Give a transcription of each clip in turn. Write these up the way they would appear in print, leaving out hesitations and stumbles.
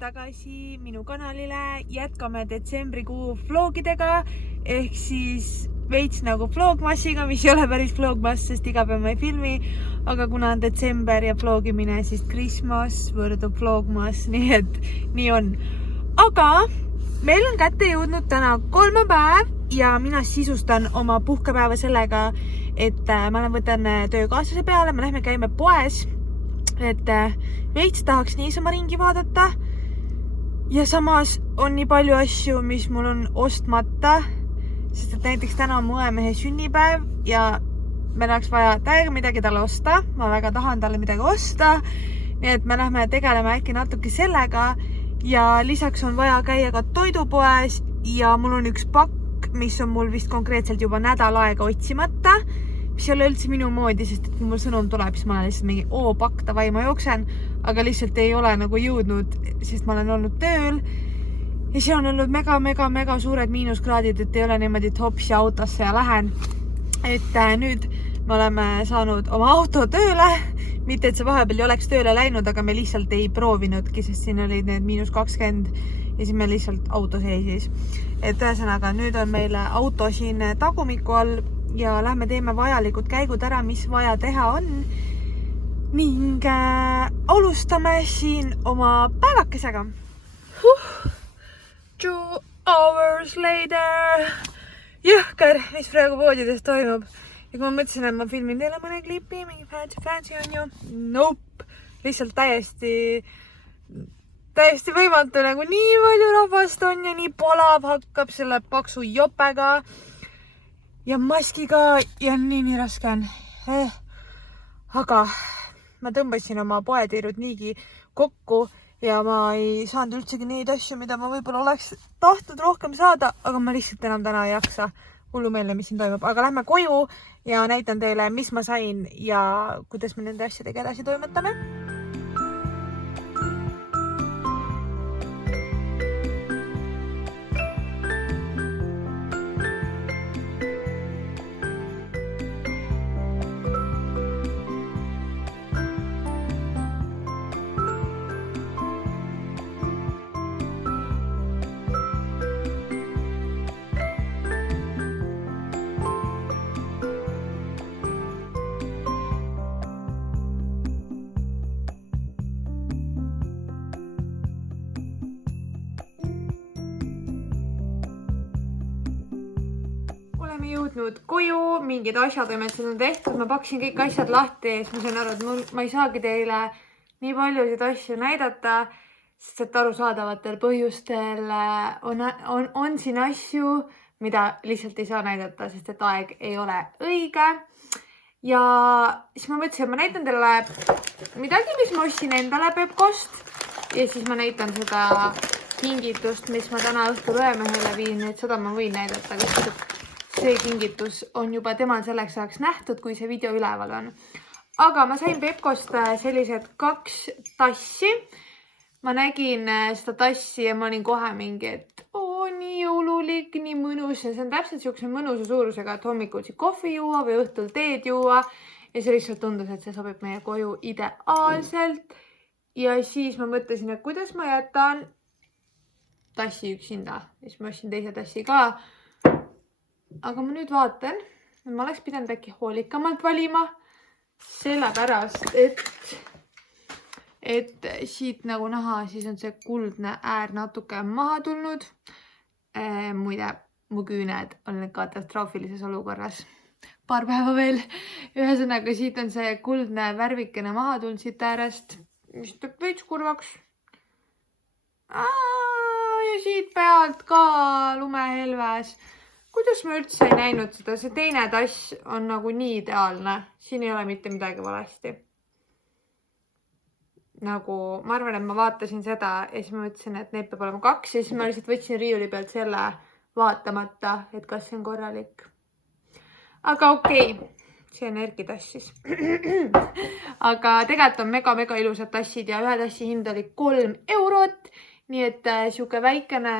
tagasi minu kanalile, jätkame detsembrikuu vlogidega ehk siis veits nagu vlogmassiga, mis ei ole päris vlogmass, sest iga päev ma ei filmi, aga kuna on detsember ja vlogimine, siis Christmas võrdub vlogmass, nii et nii on. Aga meil on kätte jõudnud täna kolmapäev ja mina sisustan oma puhkepäeva sellega, et ma võtan töökaaslase peale, me lähme käime poes, et veits tahaks niisama ringi vaadata ja samas on nii palju asju, mis mul on ostmata, sest et näiteks täna on mu õemehe sünnipäev ja meil oleks vaja täiega midagi talle osta, ma väga tahan talle midagi osta, nii et me lähme tegeleme äkki natuke sellega ja lisaks on vaja käia ka toidupoes ja mul on üks pakk, mis on mul vist konkreetselt juba nädal aega otsimata, mis ei ole üldse minu moodi, sest et kui mul sõnum tuleb, siis ma olen lihtsalt mingi pakk, davai, ma jooksen, aga lihtsalt ei ole nagu jõudnud, sest ma olen olnud tööl ja see on olnud mega suured miinuskraadid, et ei ole niimoodi, et hopsi autosse ja lähen. Et nüüd me oleme saanud oma auto tööle, mitte et see vahepeal ei oleks tööle läinud, aga me lihtsalt ei proovinudki, sest siin olid need -20 ja siis me lihtsalt auto seisis. Et ühesõnaga, nüüd on meil auto siin tagumiku all ja lähme teeme vajalikud käigud ära, mis vaja teha on. Ning alustame siin oma päevakesega. 2 hours later. Jõhker, mis praegu voodides toimub. Ja kui ma mõtlesin, et ma filmin teile mõne klipi, mingi fancy on ju. Nope. Lihtsalt täiesti võimatu, nagu nii palju rahvast on ja nii palav hakkab selle paksu jopega ja maskiga ja nii raske on. Aga ma tõmbasin oma poetiirud niigi kokku ja ma ei saanud üldsegi neid asju, mida ma võib-olla oleks tahtnud rohkem saada, aga ma lihtsalt enam täna ei jaksa. Hullumeelne, mis siin toimub. Aga lähme koju ja näitan teile, mis ma sain ja kuidas me nende asjadega edasi toimetame. Oleme jõudnud koju, mingid asjatoimetused on tehtud, ma paksin kõik asjad lahti ja siis ma sain aru, et ma ei saagi teile nii paljusid asju näidata, sest et arusaadavatel põhjustel on siin asju, mida lihtsalt ei saa näidata, sest et aeg ei ole õige. Ja siis ma mõtlesin, et ma näitan teile midagi, mis ma ostsin endale Pepkost ja siis ma näitan seda kingitust, mis ma täna õhtul õemehele viin, et seda ma võin näidata, sest see kingitus on juba temal selleks ajaks nähtud, kui see video üleval on. Aga ma sain Pepkost sellised 2 tassi. Ma nägin seda tassi ja ma olin kohe mingi, et nii jõululik, nii mõnus. Ja see on täpselt siukse mõnusa suurusega, et hommikul kohvi juua või õhtul teed juua. Ja see lihtsalt tundus, et see sobib meie koju ideaalselt. Ja siis ma mõtlesin, et kuidas ma jätan tassi üksinda. Ja siis ma ostsin teise tassi ka. Aga ma nüüd vaatan, et ma oleks pidanud äkki hoolikamalt valima, sellepärast, et siit nagu näha, siis on see kuldne äär natuke maha tulnud. Muide, mu küüned on katastroofilises olukorras. Paar päeva veel. Ühesõnaga, siit on see kuldne värvikene maha tulnud siit äärest, mis teeb veits kurvaks. Ja siit pealt ka lumehelves. Kuidas ma üldse ei näinud seda? See teine tass on nagu nii ideaalne. Siin ei ole mitte midagi valesti. Nagu, ma arvan, et ma vaatasin seda ja siis ma mõtlesin, et neid peab olema 2 ja siis ma lihtsalt võtsin riiuli pealt selle vaatamata, et kas see on korralik. Aga okei, see on Erki tass siis. Aga tegelikult on mega ilusad tassid ja ühe tassi hind oli 3 €, nii et siuke väikene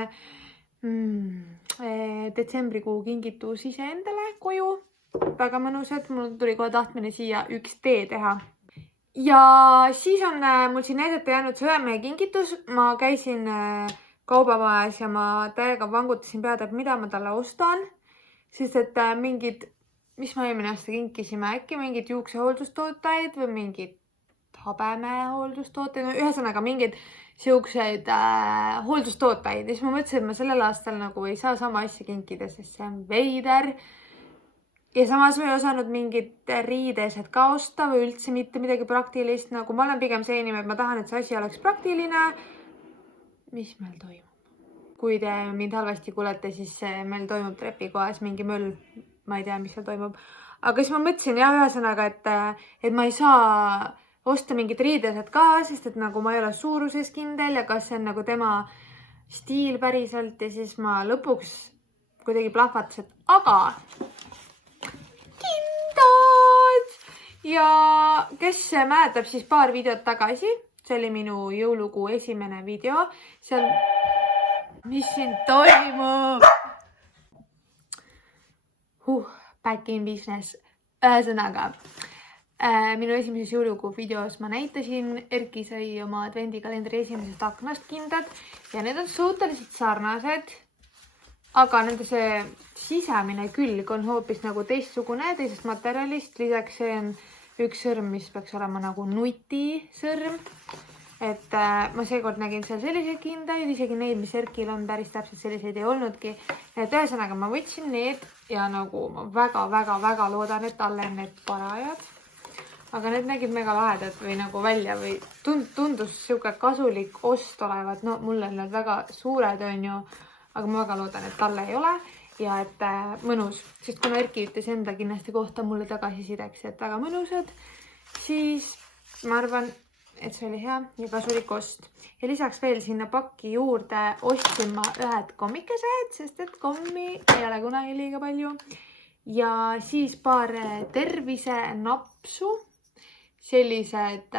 detsembrikuu kingitus iseendale koju. Väga mõnusad. Mul tuli kohe tahtmine siia üks tee teha. ja siis on mul siin näidata jäänud see ühemehe kingitus. Ma käisin kaubamajas ja ma täiega vangutasin pead, et mida ma talle ostan. Sest et mingid, mis ma eelmine aasta kinkisime, äkki mingid juuksehooldustootaid või mingid habemehooldustootaid, no ühesõnaga mingid siukseid hooldustootaid. Ja siis ma mõtlesin, et ma sellel aastal nagu ei saa sama asja kinkida, sest see on veider. Ja samas ma ei osanud mingid riidesed ka osta või üldse mitte midagi praktilist. Nagu ma olen pigem see inimene, et ma tahan, et see asi oleks praktiline. Mis meil toimub? Kui te mind halvasti kuulete, siis meil toimub trepikohas mingi möll. Ma ei tea, mis seal toimub. Aga siis ma mõtlesin jah, ühesõnaga, et ma ei saa osta mingid riidesed ka, sest et nagu ma ei ole suuruses kindel ja kas see on nagu tema stiil päriselt. Ja siis ma lõpuks kuidagi plahvatas, et aga kindad! Ja kes mäletab, siis paar videot tagasi, see oli minu jõulukuu esimene video, seal mis siin toimub? Back in business. Ühesõnaga, minu esimeses jõulukuu videos ma näitasin, Erki sai oma advendikalendri esimesest aknast kindad ja need on suhteliselt sarnased, aga nende see sisemine külg on hoopis nagu teistsugune, teisest materjalist. Lisaks see on üks sõrm, mis peaks olema nagu nutisõrm. Et ma seekord nägin seal selliseid kindaid, isegi neid, mis Erkil on, päris täpselt selliseid ei olnudki. Et ühesõnaga ma võtsin need ja nagu ma väga loodan, et talle on need parajad. Aga need nägid mega lahedad või nagu välja või tundus siuke kasulik ost olevat. No mulle on need väga suured on ju, aga ma väga loodan, et talle ei ole ja et mõnus. Sest kuna Erki ütles enda kindlasti kohta mulle tagasisideks, et väga mõnusad, siis ma arvan, et see oli hea ja kasulik ost. Ja lisaks veel sinna pakki juurde ostsin ma ühed kommikesed, sest et kommi ei ole kunagi liiga palju. Ja siis paar tervisenapsu, sellised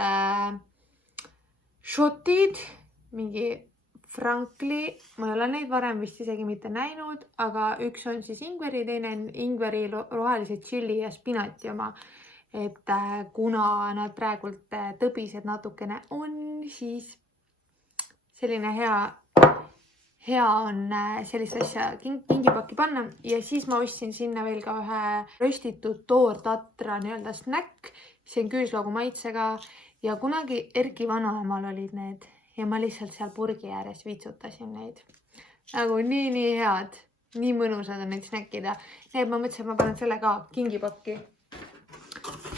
šotid, mingi Frankli. Ma ei ole neid varem vist isegi mitte näinud, aga üks on siis ingveri, teine on ingveri, rohelise tšilli ja spinati oma. Et kuna nad praegult tõbised natukene on, siis selline hea on sellist asja kingipakki panna. Ja siis ma ostsin sinna veel ka ühe röstitud toortatra nii-öelda snäkk. See on küüslaugu maitsega ja kunagi Erki vanaemal olid need ja ma lihtsalt seal purgi ääres vitsutasin neid. Nagu nii head, nii mõnusad on neid snäkkida. Nii et ma mõtlesin, et ma panen selle ka kingipakki.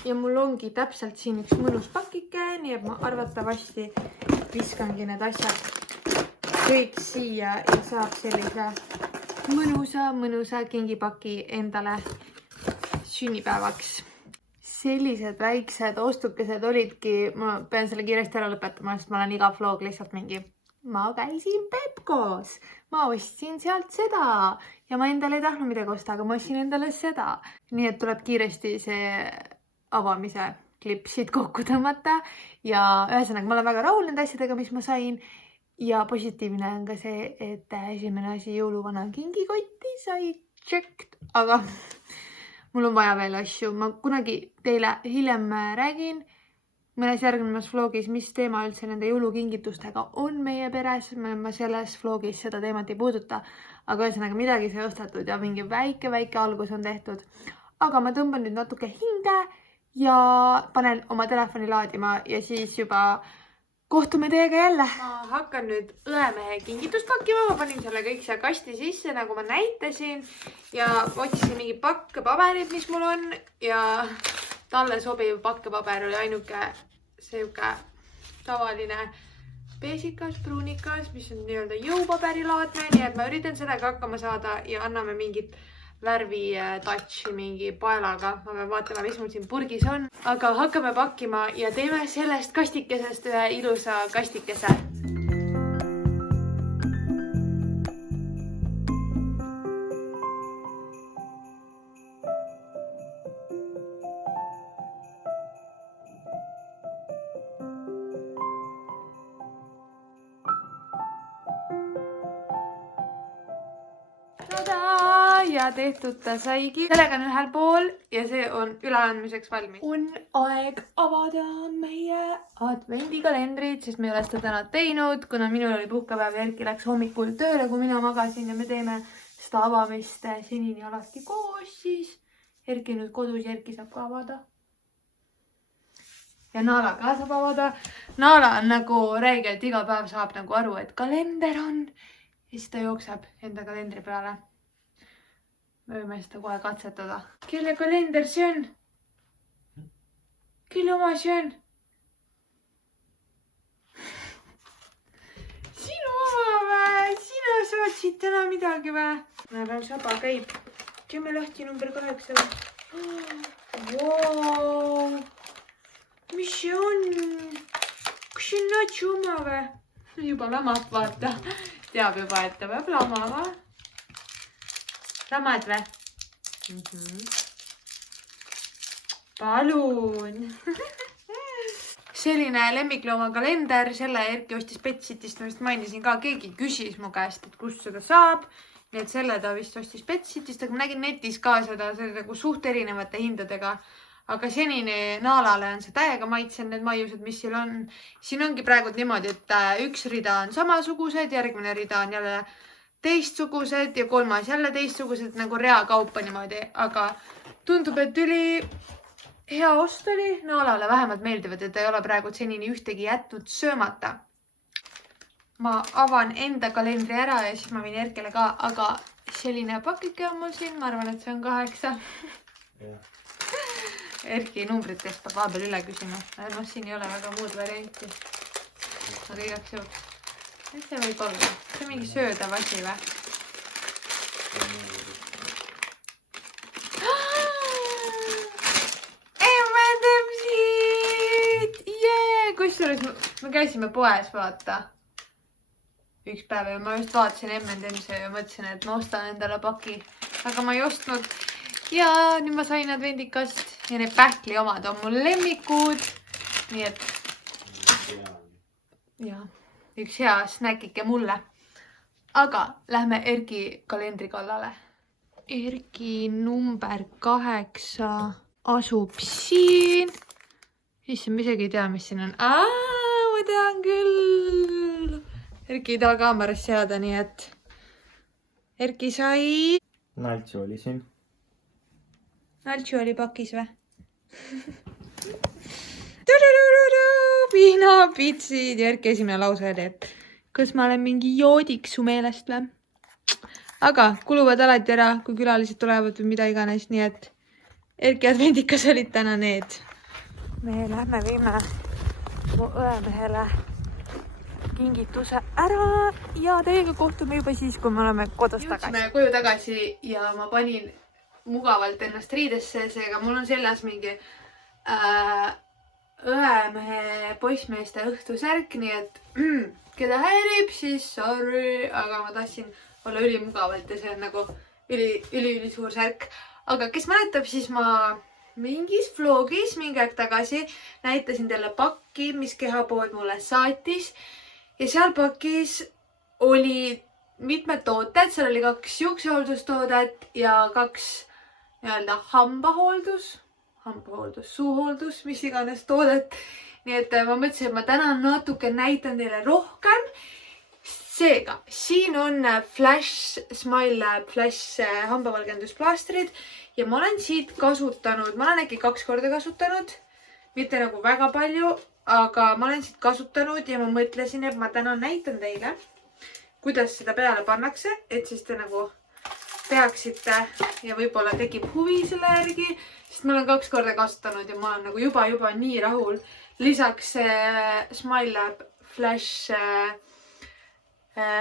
Ja mul ongi täpselt siin üks mõnus pakike, nii et ma arvatavasti viskangi need asjad kõik siia ja saab sellise mõnusa kingipaki endale sünnipäevaks. Sellised väiksed ostukesed olidki, ma pean selle kiiresti ära lõpetama, sest ma olen iga vlog lihtsalt mingi. Ma käisin Pepkos, ma ostsin sealt seda ja ma endale ei tahtnud midagi osta, aga ma ostsin endale seda. Nii et tuleb kiiresti see avamise klipp siit kokku tõmmata ja ühesõnaga ma olen väga rahul nende asjadega, mis ma sain ja positiivne on ka see, et esimene asi jõuluvana kingikotti sai checked, aga mul on vaja veel asju. Ma kunagi teile hiljem räägin mõnes järgnevas vlogis, mis teema üldse nende jõulukingitustega on meie peres. Ma selles vlogis seda teemat ei puuduta, aga ühesõnaga midagi sai ostatud ja mingi väike algus on tehtud. Aga ma tõmban nüüd natuke hinge ja panen oma telefoni laadima ja siis juba kohtume teiega jälle. Ma hakkan nüüd õemehe kingitust pakkima. Ma panin selle kõik siia kasti sisse, nagu ma näitasin ja otsisin mingi pakkepaberid, mis mul on ja talle sobiv pakkepaber oli ainuke selline tavaline peesikas, pruunikas, mis on nii-öelda jõupaberilaadne, nii et ma üritan sellega hakkama saada ja anname mingit värvi touchi mingi paelaga. Ma pean vaatama, mis mul siin purgis on. Aga hakkame pakkima ja teeme sellest kastikesest ühe ilusa kastikese. ja tehtud ta saigi. Sellega on ühel pool ja see on üleandmiseks valmis. On aeg avada meie advendikalendrit, sest me ei ole seda täna teinud, kuna minul oli puhkepäev ja Erki läks hommikul tööle, kui mina magasin ja me teeme seda avamist senini alati koos, siis Erki nüüd kodus ja Erki saab ka avada. Ja Naala ka saab avada. Naala on nagu räigelt iga päev saab nagu aru, et kalender on. Ja siis ta jookseb enda kalendri peale. Me võime seda kohe katsetada. Kelle kalender see on? Kelle oma see on? Sinu oma vä? Sina saatsid täna midagi vä? Naala saba käib. Teeme lahti number 8 vä? Wow. Mis see on? Kas see on natsi oma vä? Juba lamab, vaata. Teab juba, et ta peab lamama. Lamad vä? Palun. Selline lemmiklooma kalender. Selle Erki ostis Petsitist, ma vist mainisin ka. Keegi küsis mu käest, et kust seda saab. Nii et selle ta vist ostis Petsitist, aga ma nägin netis ka seda. See oli nagu suht erinevate hindadega. Aga senini Naalale on see täiega maitsen need maiused, mis siin on. Siin ongi praegu niimoodi, et üks rida on samasugused, järgmine rida on jälle teistsugused ja kolmas jälle teistsugused, nagu reakaupa niimoodi. Aga tundub, et üli hea ost oli. Naalale vähemalt meeldivad, et ei ole praegu senini ühtegi jätnud söömata. Ma avan enda kalendri ära ja siis ma võin Erkele ka, aga selline pakike on mul siin. Ma arvan, et see on 8. Erki numbritest peab vahepeal üle küsima. No siin ei ole väga muud varianti. Aga igaks jõuks. Mis see võib olla? See on mingi söödav asi või? M&M'sid! Jee! Kusjuures me käisime poes, vaata. Üks päev ja ma just vaatasin M&M'se ja mõtlesin, et ma ostan endale paki. Aga ma ei ostnud. Ja nüüd ma sain advendikast ja need pähkli omad on mul lemmikud. Nii et ja, üks hea snäkike mulle. Aga lähme Erki kalendri kallale. Erki number 8 asub siin. Issand, ma isegi ei tea, mis siin on. Ma tean küll. Erki ei taha kaameras seada, nii et Erki sai. Naltsu oli siin. Naltsu oli pakis või? Piinapitsid ja Erki esimene lause oli, et kas ma olen mingi joodik su meelest või? Aga kuluvad alati ära, kui külalised tulevad või mida iganes, nii et Erki advendikas olid täna need. Me lähme viime mu õemehele kingituse ära ja teiega kohtume juba siis, kui me oleme kodus tagasi. Jõudsime koju tagasi ja ma panin mugavalt ennast riidesse, seega mul on seljas mingi õemehe poissmeeste õhtusärk, nii et keda häirib, siis sorry, aga ma tahtsin olla ülimugavalt ja see on nagu üli suur särk. Aga kes mäletab, siis ma mingis vlogis mingi aeg tagasi näitasin teile pakki, mis kehapood mulle saatis ja seal pakis oli mitmed tooted, seal oli 2 juuksehooldustoodet ja 2 nii-öelda hambahooldus, suuhooldus, mis iganes toodet. Nii et ma mõtlesin, et ma täna natuke näitan teile rohkem. Seega, siin on Flash Smile Lab Flash hambavalgendusplaastrid ja ma olen siit kasutanud, ma olen äkki 2 korda kasutanud, mitte nagu väga palju, aga ma olen siit kasutanud ja ma mõtlesin, et ma täna näitan teile, kuidas seda peale pannakse, et siis te nagu teaksite ja võib-olla tekib huvi selle järgi, sest ma olen 2 korda kasutanud ja ma olen nagu juba nii rahul. Lisaks Smile Lab Flash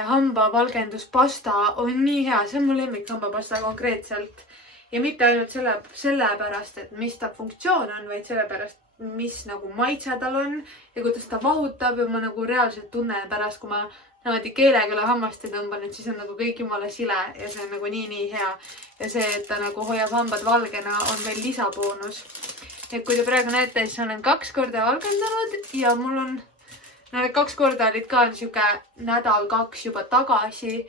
hambavalgenduspasta on nii hea, see on mu lemmik hambapasta konkreetselt. Ja mitte ainult sellepärast, et mis ta funktsioon on, vaid sellepärast, mis nagu maitse tal on ja kuidas ta vahutab ja ma nagu reaalselt tunnen pärast, kui ma niimoodi keelega üle hammast ei tõmban, et siis on nagu kõik jumala sile ja see on nagu nii hea. Ja see, et ta nagu hoiab hambad valgena, on veel lisaboonus. Et kui te praegu näete, siis olen 2 korda valgendanud ja mul on, 2 korda olid ka niisugune nädal 2 juba tagasi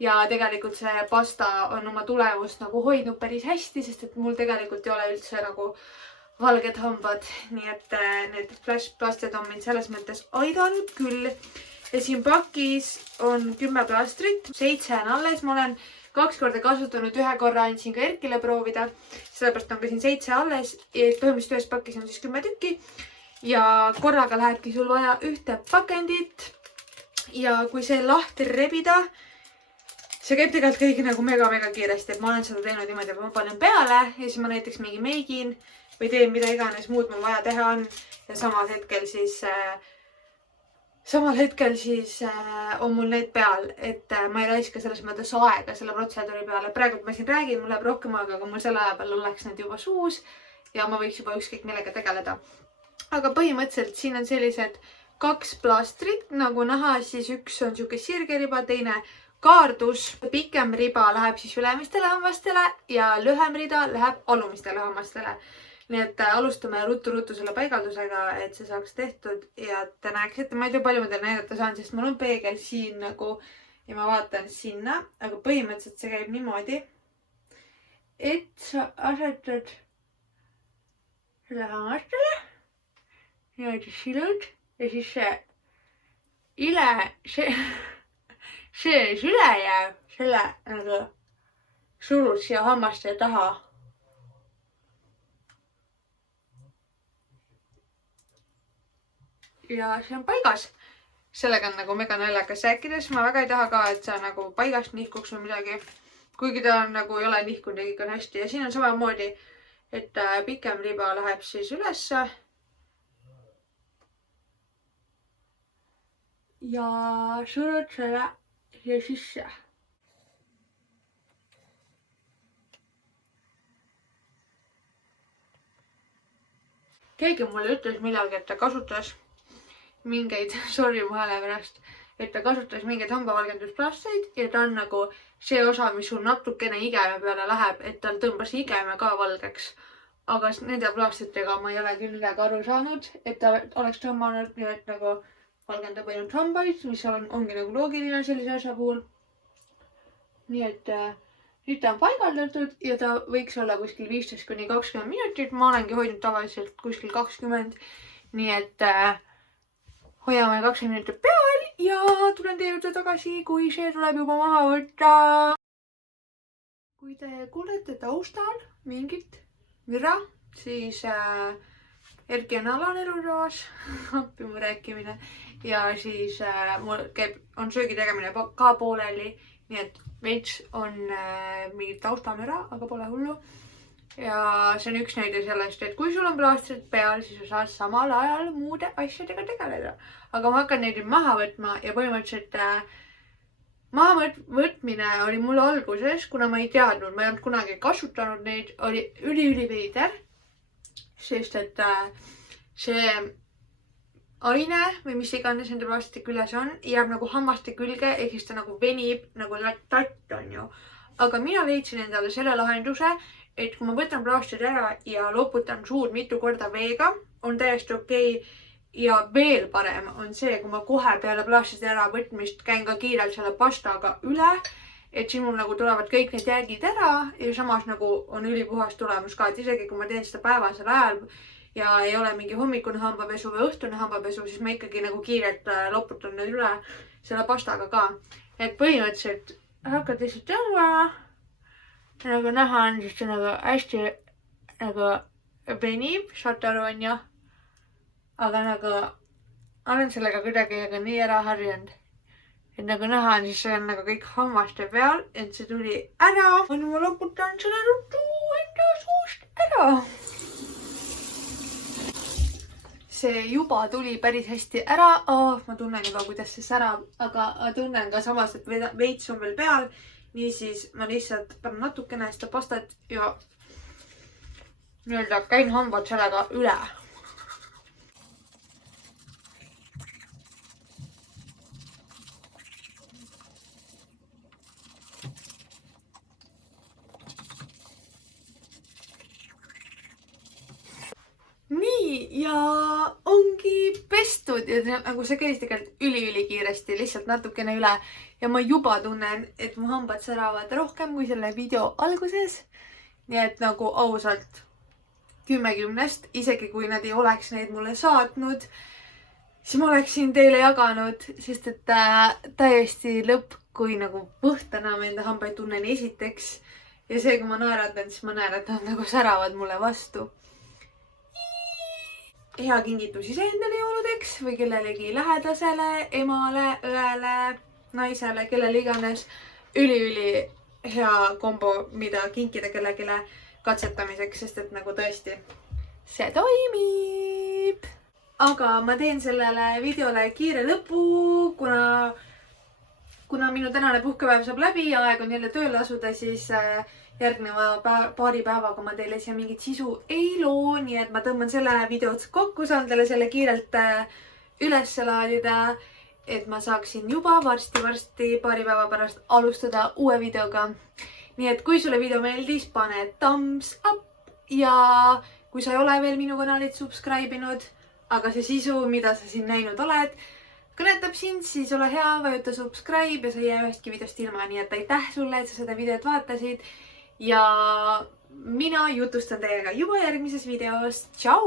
ja tegelikult see pasta on oma tulemust nagu hoidnud päris hästi, sest et mul tegelikult ei ole üldse nagu valged hambad, nii et need plastid on mind selles mõttes aidanud küll. Ja siin pakis on 10 plastrit, 7 on alles, ma olen 2 korda kasutanud, 1 korra andsin ka Erkile proovida, sellepärast on ka siin 7 alles ja põhimõtteliselt ühes pakis on siis 10 tükki ja korraga lähebki sul vaja 1 pakendit ja kui see lahti rebida, see käib tegelikult kõigi nagu mega kiiresti, et ma olen seda teinud niimoodi, et ma panen peale ja siis ma näiteks mingi meigin või teen mida iganes muud mul vaja teha on ja samal hetkel siis on mul need peal, et ma ei raiska selles mõttes aega selle protseduuri peale. Praegu ma siin räägin, mul läheb rohkem aega, aga mul selle aja peal oleks need juba suus ja ma võiks juba ükskõik millega tegeleda. Aga põhimõtteliselt siin on sellised 2 plastrit, nagu näha, siis üks on siuke sirgeriba, teine kaardus. Pikem riba läheb siis ülemistele hammastele ja lühem rida läheb alumistele hammastele. Nii et alustame ruttu selle paigaldusega, et see saaks tehtud ja te näeksite, ma ei tea, palju ma teile näidata saan, sest mul on peegel siin nagu ja ma vaatan sinna, aga põhimõtteliselt see käib niimoodi, et sa asetad selle hammastele, niimoodi silud ja siis see üle jääb, selle nagu surud siia hammaste taha. Ja see on paigas. Sellega on nagu mega naljakas rääkides. Ma väga ei taha ka, et see nagu paigast nihkuks või midagi. Kuigi ta on nagu ei ole nihkunud ja kõik on hästi. Ja siin on samamoodi, et pikem riba läheb siis ülesse. Ja surud selle siia sisse. Keegi mulle ütles millalgi, et ta kasutas mingeid, sorry mu hääle pärast, et ta kasutas mingeid hambavalgendusplastreid ja ta on nagu see osa, mis sul natukene igeme peale läheb, et tal tõmbas igeme ka valgeks. Aga nende plastritega ma ei ole küll midagi aru saanud, et ta oleks tõmmanud nii, et nagu valgendab ainult hambaid, mis ongi nagu loogiline sellise asja puhul. Nii et nüüd ta on paigaldatud ja ta võiks olla kuskil 15–20 minutit. Ma olengi hoidnud tavaliselt kuskil 20. Nii et hoiame 20 minutit peal ja tulen teie juurde tagasi, kui see tuleb juba maha võtta. Kui te kuulete taustal mingit müra, siis Erki on alanelutoas, appi mu rääkimine, ja siis mul on söögi tegemine ka pooleli, nii et veits on mingit taustamüra, aga pole hullu. Ja see on üks näide sellest, et kui sul on plaastrid peal, siis sa saad samal ajal muude asjadega tegeleda. Aga ma hakkan neid maha võtma ja põhimõtteliselt maha võtmine oli mul alguses, kuna ma ei teadnud, ma ei olnud kunagi kasutanud neid, oli üli-veider. Sest et see aine või mis iganes nende plastri küljes on, jääb nagu hammaste külge, ehk siis ta nagu venib nagu tatt on ju. Aga mina leidsin endale selle lahenduse, et kui ma võtan plaastrid ära ja loputan suud mitu korda veega, on täiesti okei. Ja veel parem on see, kui ma kohe peale plastrid ära võtmist käin ka kiirelt selle pastaga üle, et siin mul nagu tulevad kõik need jäägid ära ja samas nagu on ülipuhas tulemus ka, et isegi kui ma teen seda päevasel ajal ja ei ole mingi hommikune hambapesu või õhtune hambapesu, siis ma ikkagi nagu kiirelt loputan need üle selle pastaga ka. Et põhimõtteliselt hakkad lihtsalt tõmbama. Nagu näha on, siis see nagu hästi nagu venib, saate aru on ju. Aga nagu olen sellega kuidagi nii ära harjunud. Et nagu näha on, siis see on nagu kõik hammaste peal, et see tuli ära. Nüüd ma loputan selle ruttu enda suust ära. See juba tuli päris hästi ära. Ma tunnen juba, kuidas see särab, aga tunnen ka samas, et veits on veel peal. Niisiis ma lihtsalt panen natukene seda pastat ja nii-öelda käin hambad sellega üle. Nii ja ongi pestud tehtud ja nagu see käis tegelikult ülikiiresti, lihtsalt natukene üle ja ma juba tunnen, et mu hambad säravad rohkem kui selle video alguses. Nii et nagu ausalt 10/10, isegi kui nad ei oleks neid mulle saatnud, siis ma oleksin teile jaganud, sest et täiesti lõpp, kui nagu võht enam enda hambaid tunnen esiteks ja see, kui ma naeratan, siis ma näen, et nad nagu säravad mulle vastu. Hea kingitus iseendale jõuludeks või kellelegi lähedasele, emale, õele, naisele, kellele iganes. Üli hea kombo, mida kinkida kellelegi katsetamiseks, sest et nagu tõesti see toimib. Aga ma teen sellele videole kiire lõpu, kuna minu tänane puhkepäev saab läbi ja aeg on jälle tööle asuda, siis järgneva paari päevaga ma teile siia mingit sisu ei loo, nii et ma tõmban selle video kokku, saan teile selle kiirelt üles laadida, et ma saaksin juba varsti paari päeva pärast alustada uue videoga. Nii et kui sulle video meeldis, pane thumbs up ja kui sa ei ole veel minu kanalit subscribe inud, aga see sisu, mida sa siin näinud oled, kõnetab sind, siis ole hea, vajuta subscribe ja sa ei jää ühestki videost ilma, nii et aitäh sulle, et sa seda videot vaatasid ja mina jutustan teiega juba järgmises videos. Tšau!